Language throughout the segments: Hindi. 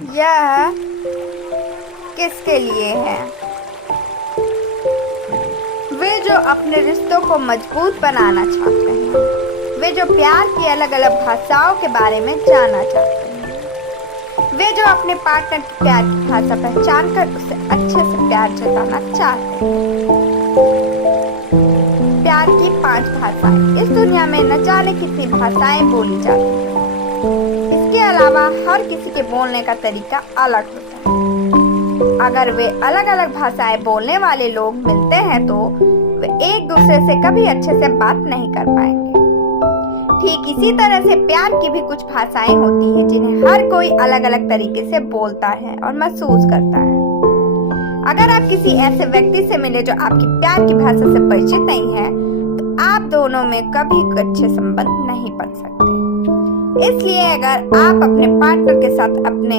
यह किसके लिए है? वे जो अपने रिश्तों को मजबूत बनाना चाहते हैं, वे जो प्यार की अलग अलग भाषाओं के बारे में जानना चाहते हैं, वे जो अपने पार्टनर की प्यार की भाषा पहचान कर उसे अच्छे से प्यार जताना चाहते हैं। प्यार की 5 भाषाएं। इस दुनिया में न जाने कितनी भाषाएं बोली जाती हैं। इसके अलावा हर किसी के बोलने का तरीका अलग होता है। अगर वे अलग अलग भाषाएं बोलने वाले लोग मिलते हैं तो वे एक दूसरे से कभी अच्छे से बात नहीं कर पाएंगे। ठीक इसी तरह से प्यार की भी कुछ भाषाएं होती हैं जिन्हें हर कोई अलग अलग तरीके से बोलता है और महसूस करता है। अगर आप किसी ऐसे व्यक्ति से मिले जो आपकी प्यार की भाषा से परिचित नहीं है तो आप दोनों में कभी अच्छे संबंध नहीं बन सकते। इसलिए अगर आप अपने पार्टनर के साथ अपने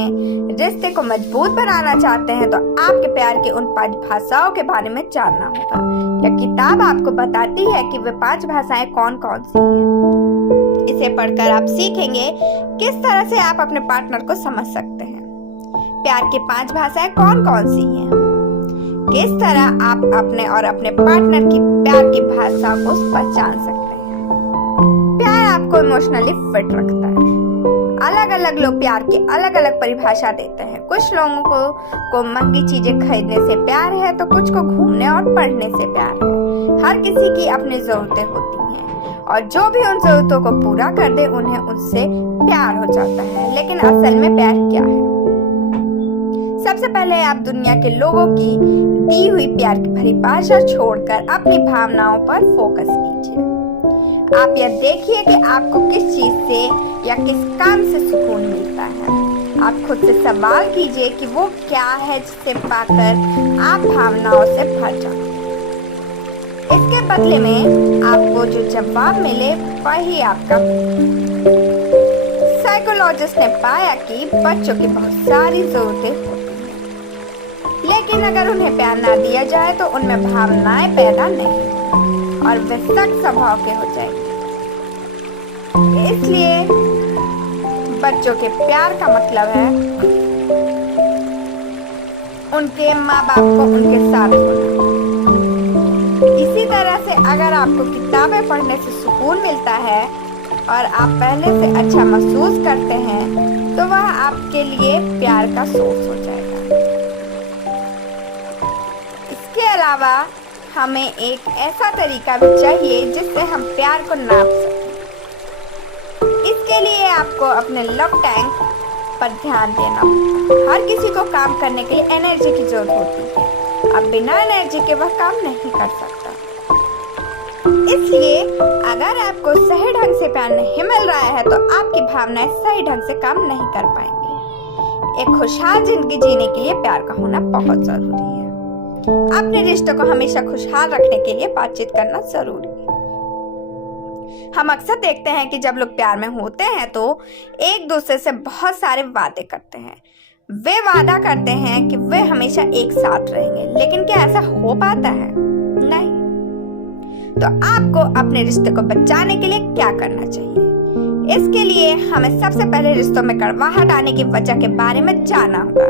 रिश्ते को मजबूत बनाना चाहते हैं तो आपके प्यार की उन 5 भाषाओं के बारे में जानना होगा। यह किताब आपको बताती है कि वे 5 भाषाएं कौन कौन सी हैं। इसे पढ़कर आप सीखेंगे किस तरह से आप अपने पार्टनर को समझ सकते हैं। प्यार की 5 भाषाएं कौन कौन सी हैं, किस तरह आप अपने और अपने पार्टनर की प्यार की भाषा को पहचान सकते हैं। प्यार आपको इमोशनली फिट रखता है। अलग अलग लोग प्यार की अलग अलग परिभाषा देते हैं। कुछ लोगों को महंगी चीजें खरीदने से प्यार है तो कुछ को घूमने और पढ़ने से प्यार है। हर किसी की अपनी जरूरतें होती हैं और जो भी उन जरूरतों को पूरा कर दे उन्हें उससे प्यार हो जाता है। लेकिन असल में प्यार क्या है? सबसे पहले आप दुनिया के लोगों की दी हुई प्यार की परिभाषा छोड़कर अपनी भावनाओं पर फोकस कीजिए। आप यह देखिए कि आपको किस चीज से या किस काम से सुकून मिलता है। आप खुद से सवाल कीजिए कि वो क्या है जिसे पाकर आप भावनाओं से भर जाते हैं। इसके बदले में आपको जो जवाब मिले वही आपका। साइकोलॉजिस्ट ने पाया कि बच्चों की बहुत सारी जरूरतें होती हैं, लेकिन अगर उन्हें प्यार ना दिया जाए तो उनमें भावनाएं पैदा नहीं और वे सख्त स्वभाव के हो जाएंगे। इसलिए बच्चों के प्यार का मतलब है उनके माँ बाप को उनके साथ होना। इसी तरह से अगर आपको किताबें पढ़ने से सुकून मिलता है और आप पहले से अच्छा महसूस करते हैं तो वह आपके लिए प्यार का सोर्स हो जाएगा। इसके अलावा हमें एक ऐसा तरीका भी चाहिए जिससे हम प्यार को नाप सकें। इसके लिए आपको अपने लव टैंक पर ध्यान देना होगा। हर किसी को काम करने के लिए एनर्जी की जरूरत होती है। अब बिना एनर्जी के वह काम नहीं कर सकता। इसलिए अगर आपको सही ढंग से प्यार नहीं मिल रहा है तो आपकी भावनाएं सही ढंग से काम नहीं कर पाएंगे। एक खुशहाल जिंदगी जीने के लिए प्यार का होना बहुत जरूरी है। अपने रिश्तों को हमेशा खुशहाल रखने के लिए बातचीत करना जरूरी है। हम अक्सर देखते हैं कि जब लोग प्यार में होते हैं तो एक दूसरे से बहुत सारे वादे करते हैं। वे वादा करते हैं कि वे हमेशा एक साथ रहेंगे, लेकिन क्या ऐसा हो पाता है? नहीं। तो आपको अपने रिश्ते को बचाने के लिए क्या करना चाहिए? इसके लिए हमें सबसे पहले रिश्तों में कड़वाहट आने की वजह के बारे में जानना होगा।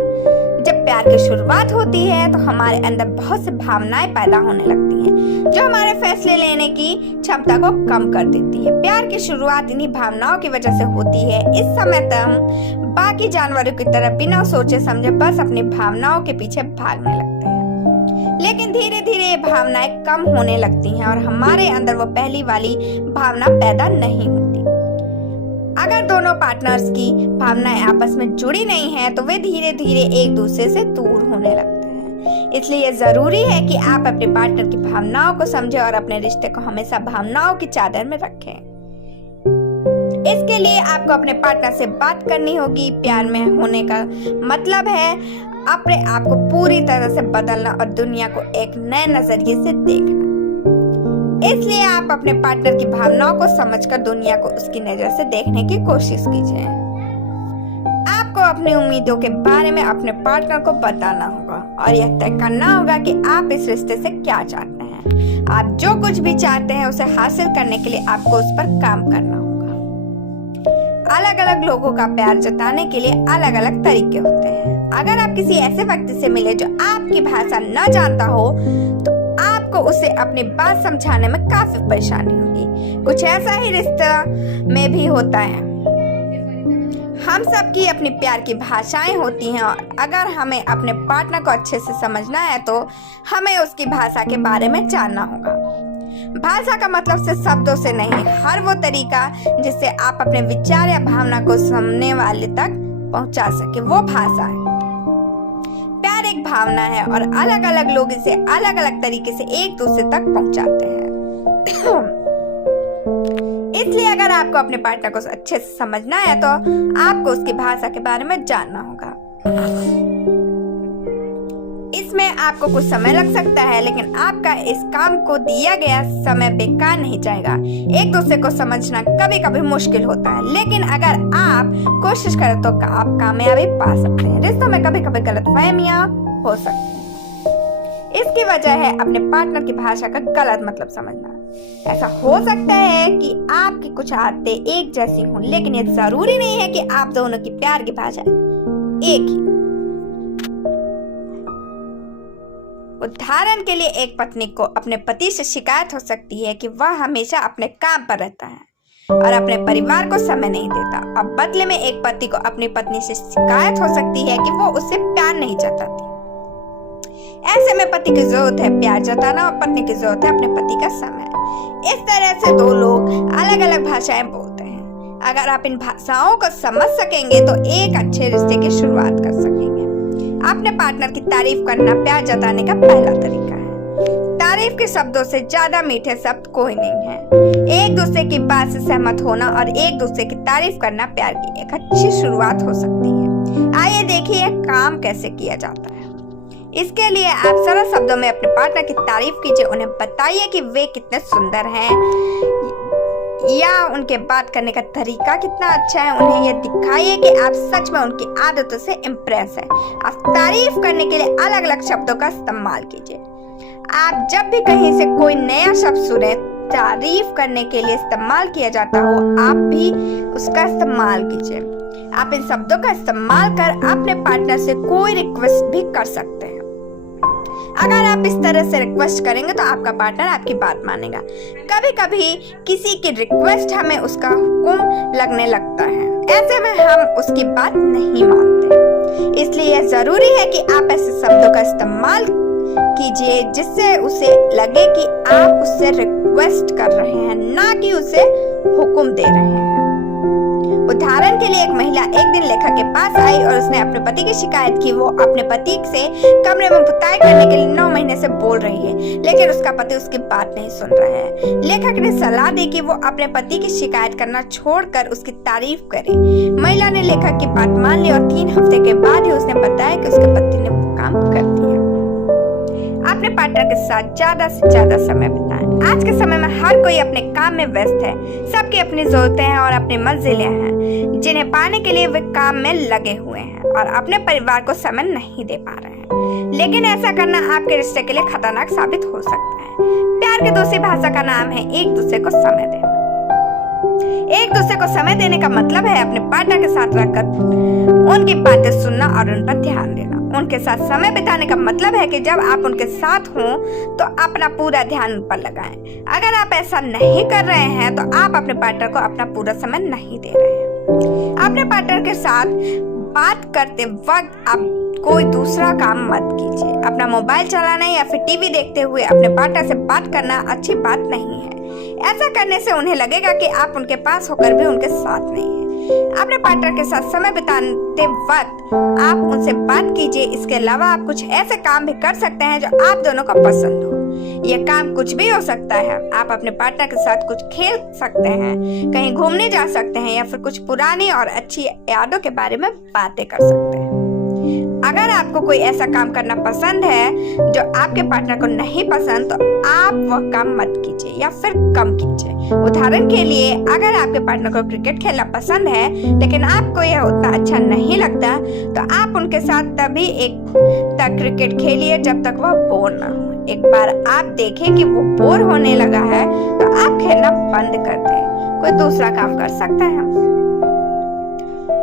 जब प्यार की शुरुआत होती है तो हमारे अंदर बहुत सी भावनाएं पैदा होने लगती हैं जो हमारे फैसले लेने की क्षमता को कम कर देती है। प्यार की शुरुआत इन्हीं भावनाओं की वजह से होती है। इस समय तक हम बाकी जानवरों की तरह बिना सोचे समझे बस अपनी भावनाओं के पीछे भागने लगते हैं, लेकिन धीरे धीरे ये भावनाएं कम होने लगती हैं और हमारे अंदर वो पहली वाली भावना पैदा नहीं होती। अगर दोनों पार्टनर्स की भावनाएं आपस में जुड़ी नहीं है तो वे धीरे धीरे एक दूसरे से दूर होने लगते हैं। इसलिए जरूरी है कि आप अपने पार्टनर की भावनाओं को समझें और अपने रिश्ते को हमेशा भावनाओं की चादर में रखें। इसके लिए आपको अपने पार्टनर से बात करनी होगी। प्यार में होने का मतलब है अपने आप को पूरी तरह से बदलना और दुनिया को एक नए नजरिए से देखना। इसलिए आप अपने पार्टनर की भावनाओं को समझकर दुनिया को उसकी नजर से देखने की कोशिश कीजिए। आपको अपनी उम्मीदों के बारे में अपने पार्टनर को बताना होगा और यह तय करना होगा कि आप इस रिश्ते से क्या चाहते हैं। आप जो कुछ भी चाहते हैं उसे हासिल करने के लिए आपको उस पर काम करना होगा। अलग अलग लोगों का प्यार जताने के लिए अलग अलग तरीके होते हैं। अगर आप किसी ऐसे व्यक्ति से मिले जो आपकी भाषा न जानता हो तो आपको उसे अपनी बात समझाने में काफी परेशानी होगी। कुछ ऐसा ही रिश्ता में भी होता है। हम सबकी अपनी प्यार की भाषाएं होती हैं और अगर हमें अपने पार्टनर को अच्छे से समझना है तो हमें उसकी भाषा के बारे में जानना होगा। भाषा का मतलब सिर्फ शब्दों से नहीं, हर वो तरीका जिससे आप अपने विचार या भावना को सामने वाले तक पहुंचा सके, वो भाषा है। प्यार एक भावना है और अलग अलग लोग इसे अलग अलग तरीके से एक दूसरे तक पहुंचाते हैं। इसलिए अगर आपको अपने पार्टनर को अच्छे से समझना है तो आपको उसकी भाषा के बारे में जानना होगा। इसमें आपको कुछ समय लग सकता है, लेकिन आपका इस काम को दिया गया समय बेकार नहीं जाएगा। एक दूसरे को समझना कभी कभी मुश्किल होता है, लेकिन अगर आप कोशिश करें तो आप कामयाबी पा सकते हैं। रिश्तों में कभी कभी गलतफहमियां हो सकती हैं। इसकी वजह है अपने पार्टनर की भाषा का गलत मतलब समझना। ऐसा हो सकता है कि आपकी कुछ आदतें एक जैसी हों, लेकिन ये जरूरी नहीं है कि आप दोनों की प्यार की भाषा एक ही। उदाहरण के लिए एक पत्नी को अपने पति से शिकायत हो सकती है कि वह हमेशा अपने काम पर रहता है और अपने परिवार को समय नहीं देता। अब बदले में एक पति को अपनी पत्नी से शिकायत हो सकती है कि वो उससे प्यार नहीं जताती। ऐसे में पति की जरूरत है प्यार जताना और पत्नी की जरूरत है अपने पति का समय। इस तरह से दो लोग अलग अलग भाषाएं बोलते हैं। अगर आप इन भाषाओं को समझ सकेंगे तो एक अच्छे रिश्ते की शुरुआत कर सकेंगे। अपने पार्टनर की तारीफ करना प्यार जताने का पहला तरीका है। तारीफ के शब्दों से ज्यादा मीठे शब्द कोई नहीं है। एक दूसरे की बात से सहमत होना और एक दूसरे की तारीफ करना प्यार की एक अच्छी शुरुआत हो सकती है। आइए देखिए काम कैसे किया जाता है। इसके लिए आप सरल शब्दों में अपने पार्टनर की तारीफ कीजिए। उन्हें बताइए कि वे कितने सुंदर हैं या उनके बात करने का तरीका कितना अच्छा है। उन्हें यह दिखाइए कि आप सच में उनकी आदतों से इम्प्रेस हैं। आप तारीफ करने के लिए अलग अलग शब्दों का इस्तेमाल कीजिए। आप जब भी कहीं से कोई नया शब्द सुने तारीफ करने के लिए इस्तेमाल किया जाता हो, आप भी उसका इस्तेमाल कीजिए। आप इन शब्दों का इस्तेमाल कर अपने पार्टनर से कोई रिक्वेस्ट भी कर सकते हैं। अगर आप इस तरह से रिक्वेस्ट करेंगे तो आपका पार्टनर आपकी बात मानेगा। कभी कभी किसी की रिक्वेस्ट हमें उसका हुक्म लगने लगता है, ऐसे में हम उसकी बात नहीं मानते। इसलिए यह जरूरी है कि आप ऐसे शब्दों का इस्तेमाल कीजिए जिससे उसे लगे कि आप उससे रिक्वेस्ट कर रहे हैं, ना कि उसे हुक्म दे रहे हैं। उदाहरण के लिए एक महिला एक दिन लेखक के पास आई और उसने अपने पति की शिकायत की। वो अपने पति से कमरे में पुताई करने के लिए 9 महीने से बोल रही है, लेकिन उसका पति उसकी बात नहीं सुन रहा है। लेखक ने सलाह दी कि वो अपने पति की शिकायत करना छोड़कर उसकी तारीफ करे। महिला ने लेखक की बात मान ली और 3 हफ्ते के बाद ही उसने बताया कि उसके पति ने वो काम कर दिया। अपने पार्टनर के साथ ज्यादा से ज्यादा समय बिताएं। आज के समय में हर कोई अपने काम में व्यस्त है। सबकी अपनी जरूरतें हैं और अपनी मंजिलें हैं जिन्हें पाने के लिए वे काम में लगे हुए हैं और अपने परिवार को समय नहीं दे पा रहे हैं। लेकिन ऐसा करना आपके रिश्ते के लिए खतरनाक साबित हो सकता है। प्यार की दूसरी भाषा का नाम है एक दूसरे को समय देना। एक दूसरे को समय देने का मतलब है अपने पार्टनर के साथ रहकर उनकी बातें सुनना और उन पर ध्यान देना। उनके साथ समय बिताने का मतलब है कि जब आप उनके साथ हों तो अपना पूरा ध्यान उन पर लगाएं। अगर आप ऐसा नहीं कर रहे हैं तो आप अपने पार्टनर को अपना पूरा समय नहीं दे रहे हैं। अपने पार्टनर के साथ बात करते वक्त आप कोई दूसरा काम मत कीजिए। अपना मोबाइल चलाना या फिर टीवी देखते हुए अपने पार्टनर से बात करना अच्छी बात नहीं है। ऐसा करने से उन्हें लगेगा कि आप उनके पास होकर भी उनके साथ नहीं हैं। अपने पार्टनर के साथ समय बिताते वक्त आप उनसे बात कीजिए। इसके अलावा आप कुछ ऐसे काम भी कर सकते हैं जो आप दोनों को पसंद हो। यह काम कुछ भी हो सकता है। आप अपने पार्टनर के साथ कुछ खेल सकते हैं, कहीं घूमने जा सकते हैं या फिर कुछ पुरानी और अच्छी यादों के बारे में बातें कर सकते हैं। अगर आपको कोई ऐसा काम करना पसंद है जो आपके पार्टनर को नहीं पसंद तो आप वह काम मत कीजिए या फिर कम कीजिए। उदाहरण के लिए अगर आपके पार्टनर को क्रिकेट खेलना पसंद है लेकिन आपको यह उतना अच्छा नहीं लगता तो आप उनके साथ तभी तक क्रिकेट खेलिए जब तक वह बोर ना हो। एक बार आप देखें कि वो बोर होने लगा है तो आप खेलना बंद कर दें। कोई दूसरा काम कर सकते हैं।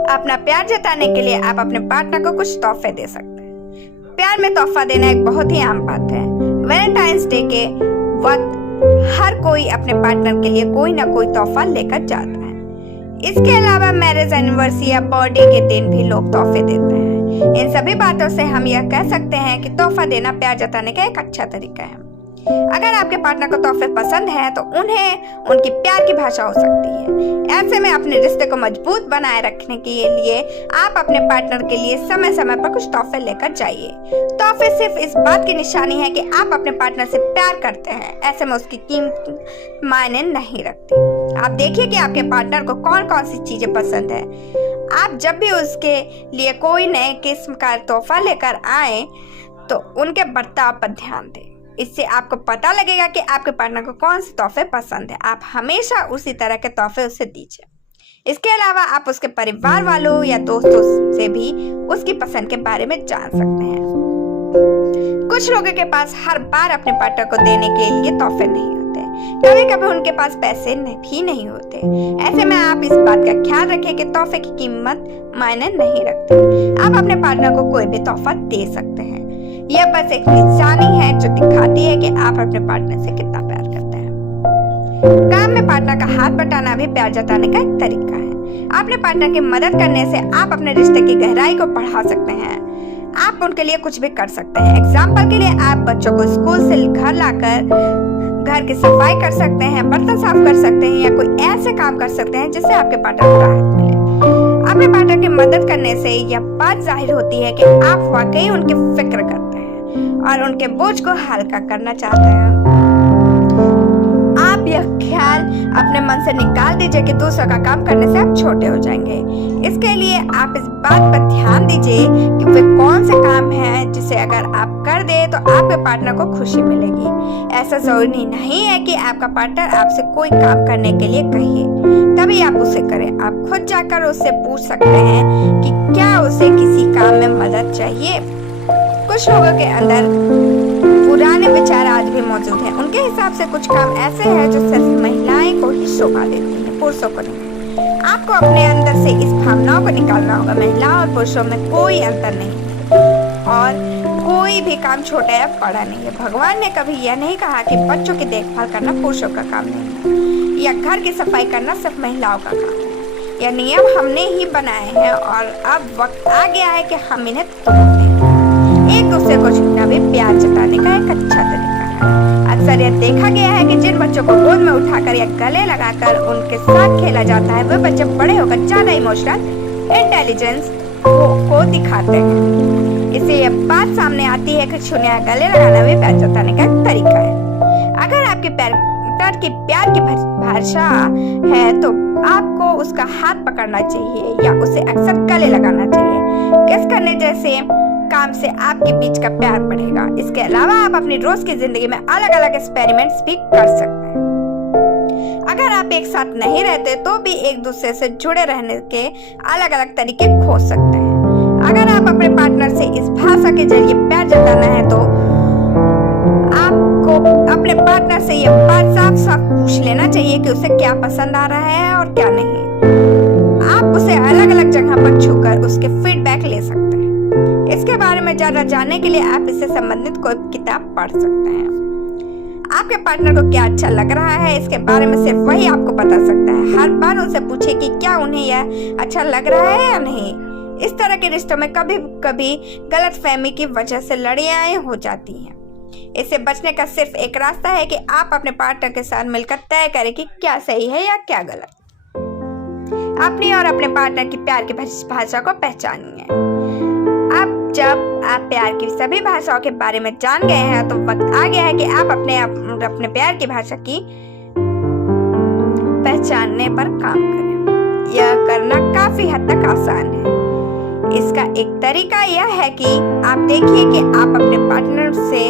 अपना प्यार जताने के लिए आप अपने पार्टनर को कुछ तोहफे दे सकते हैं। प्यार में तोहफा देना एक बहुत ही आम बात है। वैलेंटाइंस डे के वक्त हर कोई अपने पार्टनर के लिए कोई ना कोई तोहफा लेकर जाता है। इसके अलावा मैरिज एनिवर्सरी या बर्थडे के दिन भी लोग तोहफे देते हैं। इन सभी बातों से हम यह कह सकते हैं कि तोहफा देना प्यार जताने का एक अच्छा तरीका है। अगर आपके पार्टनर को तोहफे पसंद हैं तो उन्हें उनकी प्यार की भाषा हो सकती है। ऐसे में अपने रिश्ते को मजबूत बनाए रखने के लिए आप अपने पार्टनर के लिए समय समय पर कुछ तोहफे लेकर जाइए। तोहफे सिर्फ इस बात की निशानी है कि आप अपने पार्टनर से प्यार करते हैं। ऐसे में उसकी कीमत मायने नहीं रखती। आप देखिए कि आपके पार्टनर को कौन कौन सी चीजें पसंद है। आप जब भी उसके लिए कोई नए किस्म का तोहफा लेकर आए तो उनके बर्ताव पर ध्यान दें। इससे आपको पता लगेगा कि आपके पार्टनर को कौन से तोहफे पसंद है। आप हमेशा उसी तरह के तोहफे उसे दीजिए। इसके अलावा आप उसके परिवार वालों या दोस्तों से भी उसकी पसंद के बारे में जान सकते हैं। कुछ लोगों के पास हर बार अपने पार्टनर को देने के लिए तोहफे नहीं होते। कभी कभी उनके पास पैसे भी नहीं होते। ऐसे में आप इस बात का ख्याल रखें कि तोहफे की कीमत मायने नहीं रखती। आप अपने पार्टनर को कोई भी तोहफा दे सकते हैं। यह बस एक निशानी है जो दिखाती है कि आप अपने पार्टनर से कितना प्यार करते हैं। काम में पार्टनर का हाथ बटाना भी प्यार जताने का एक तरीका है। अपने पार्टनर की मदद करने से आप अपने रिश्ते की गहराई को बढ़ा सकते हैं। आप उनके लिए कुछ भी कर सकते हैं। एग्जाम्पल के लिए आप बच्चों को स्कूल से घर लाकर घर की सफाई कर सकते हैं, बर्तन साफ कर सकते हैं या कोई ऐसे काम कर सकते हैं जिससे आपके पार्टनर को राहत मिले। अपने पार्टनर की मदद करने से यह बात जाहिर होती है कि आप वाकई उनकी फिक्र करते हैं और उनके बोझ को हल्का करना चाहते हैं। आप यह ख्याल अपने मन से निकाल दीजिए कि दूसरों का काम करने से आप छोटे हो जाएंगे। इसके लिए आप इस बात पर ध्यान दीजिए कि वे कौन से काम हैं जिसे अगर आप कर दे तो आपके पार्टनर को खुशी मिलेगी। ऐसा जरूरी नहीं है कि आपका पार्टनर आपसे कोई काम करने के लिए कहे तभी आप उसे करें। आप खुद जाकर उससे पूछ सकते हैं कि क्या उसे किसी काम में मदद चाहिए। कुछ लोगों के अंदर पुराने विचार आज भी मौजूद हैं। उनके हिसाब से कुछ काम ऐसे हैं जो सिर्फ महिलाएं को ही शोभा देती हैं, पुरुषों को नहीं। आपको अपने अंदर से इस भावनाओं को निकालना होगा। महिलाओं और पुरुषों में कोई अंतर नहीं है और कोई भी काम छोटा या बड़ा नहीं है। भगवान ने कभी यह नहीं कहा कि बच्चों की देखभाल करना पुरुषों का काम नहीं है या घर की सफाई करना सिर्फ महिलाओं का काम है। यह नियम हमने ही बनाए हैं और अब वक्त आ गया है कि हम इन्हें तोड़ दें। एक दूसरे को छूना भी प्यार जताने का एक अच्छा तरीका है। अक्सर यह देखा गया है कि जिन बच्चों को गोद में उठाकर या गले लगाकर उनके साथ खेला जाता है वे बच्चे बड़े होकर ज्यादा इमोशनल इंटेलिजेंस को दिखाते हैं। इससे यह बात सामने आती है कि छूने या गले लगाना भी प्यार जताने का एक तरीका है। अगर आपके प्यार की भाषा है तो आपको उसका हाथ पकड़ना चाहिए या उसे अक्सर गले लगाना चाहिए। किस करने जैसे काम से आपके बीच का प्यार बढ़ेगा। इसके अलावा आप अपनी रोज की जिंदगी में अलग अलग एक्सपेरिमेंट्स भी कर सकते हैं। अगर आप एक साथ नहीं रहते तो भी एक दूसरे से जुड़े रहने के अलग अलग तरीके खोज सकते हैं। अगर आप अपने पार्टनर से इस भाषा के जरिए प्यार जताना है तो आपको अपने पार्टनर से यह बात साफ साफ पूछ लेना चाहिए कि उसे क्या पसंद आ रहा है और क्या नहीं। आप उसे अलग अलग जगह पर छूकर उसके फीडबैक ले सकते हैं। इसके बारे में ज्यादा जानने के लिए आप इससे संबंधित कोई किताब पढ़ सकते हैं। आपके पार्टनर को क्या अच्छा लग रहा है इसके बारे में सिर्फ वही आपको बता सकता है। हर बार उनसे पूछिए कि क्या उन्हें यह अच्छा लग रहा है या नहीं। इस तरह के रिश्तों में कभी कभी गलतफहमी की वजह से लड़ाइयाँ हो जाती हैं। इससे बचने का सिर्फ एक रास्ता है कि आप अपने पार्टनर के साथ मिलकर तय करें कि क्या सही है या क्या गलत। अपनी और अपने पार्टनर की प्यार की भाषा को पहचानिए। अब जब आप प्यार की सभी भाषाओं के बारे में जान गए हैं तो वक्त आ गया है कि आप अपने प्यार की भाषा की पहचानने पर काम करें। यह करना काफी हद तक आसान है। इसका एक तरीका यह है कि आप देखिए कि आप अपने पार्टनर से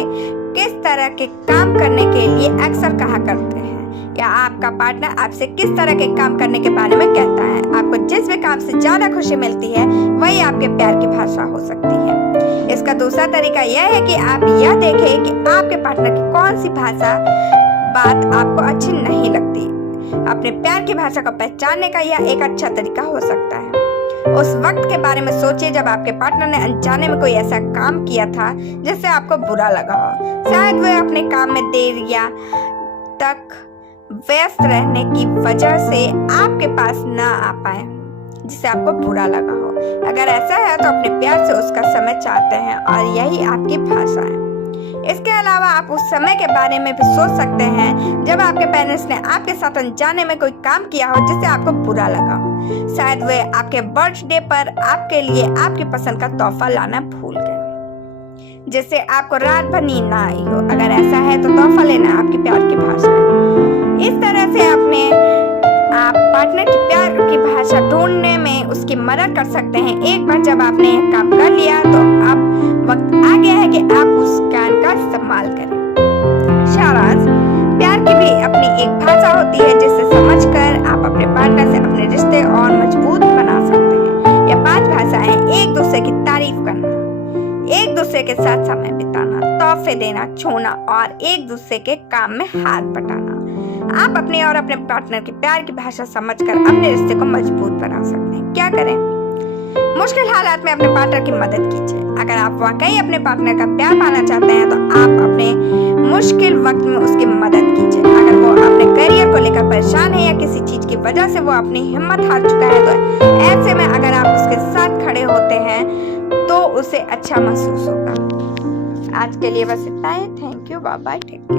किस तरह के काम करने के लिए अक्सर कहा करते हैं या आपका पार्टनर आपसे किस तरह के काम करने के बारे में कहता है। आपको जिस भी काम से ज्यादा खुशी मिलती है वही आपके प्यार की भाषा हो सकती है। इसका दूसरा तरीका यह है कि आप यह देखें कि आपके पार्टनर की कौन सी बात आपको अच्छी नहीं लगती। अपने प्यार की भाषा को पहचानने का यह एक अच्छा तरीका हो सकता है। उस वक्त के बारे में सोचिए जब आपके पार्टनर ने अनजाने में कोई ऐसा काम किया था जिससे आपको बुरा लगा हो। शायद वह अपने काम में देर या तक व्यस्त रहने की वजह से आपके पास ना आ पाए जिससे आपको बुरा लगा हो। अगर ऐसा है तो अपने प्यार से उसका समय चाहते हैं और यही आपकी भाषा है। इसके अलावा आप उस समय के बारे में भी सोच सकते हैं जब आपके पेरेंट्स ने आपके साथ अनजाने में कोई काम किया हो जिससे आपको बुरा लगा हो। शायद वे आपके बर्थडे पर आपके लिए आपकी पसंद का तोहफा लाना भूल गए जिससे आपको रात भर नींद ना आई हो। अगर ऐसा है तो तोहफा लेना आपकी प्यार की भाषा है। इस तरह से आप पार्टनर की प्यार की भाषा ढूंढने में उसकी मदद कर सकते हैं। एक बार जब आपने यह काम कर लिया तो अब वक्त आ गया है कि आप उस ज्ञान का इस्तेमाल करें। सारांश, प्यार की भी अपनी एक भाषा होती है जिसे समझकर आप अपने पार्टनर से अपने रिश्ते और मजबूत बना सकते हैं। यह 5 भाषाएं एक दूसरे की तारीफ करना, एक दूसरे के साथ समय बिताना, तोहफे देना, छूना और एक दूसरे के काम में हाथ बटाना। आप अपने और अपने पार्टनर की प्यार की भाषा समझकर अपने रिश्ते को मजबूत बना सकते हैं। क्या करें? मुश्किल हालात में अपने पार्टनर की मदद कीजिए। अगर आप वाकई अपने पार्टनर का प्यार पाना चाहते हैं तो आप अपने मुश्किल वक्त में उसकी मदद कीजिए। अगर वो अपने करियर को लेकर परेशान है या किसी चीज की वजह से वो अपनी हिम्मत हार चुका है तो ऐसे में अगर आप उसके साथ खड़े होते हैं तो उसे अच्छा महसूस होगा। आज के लिए बस इतना ही। Thank you, bye bye, take care.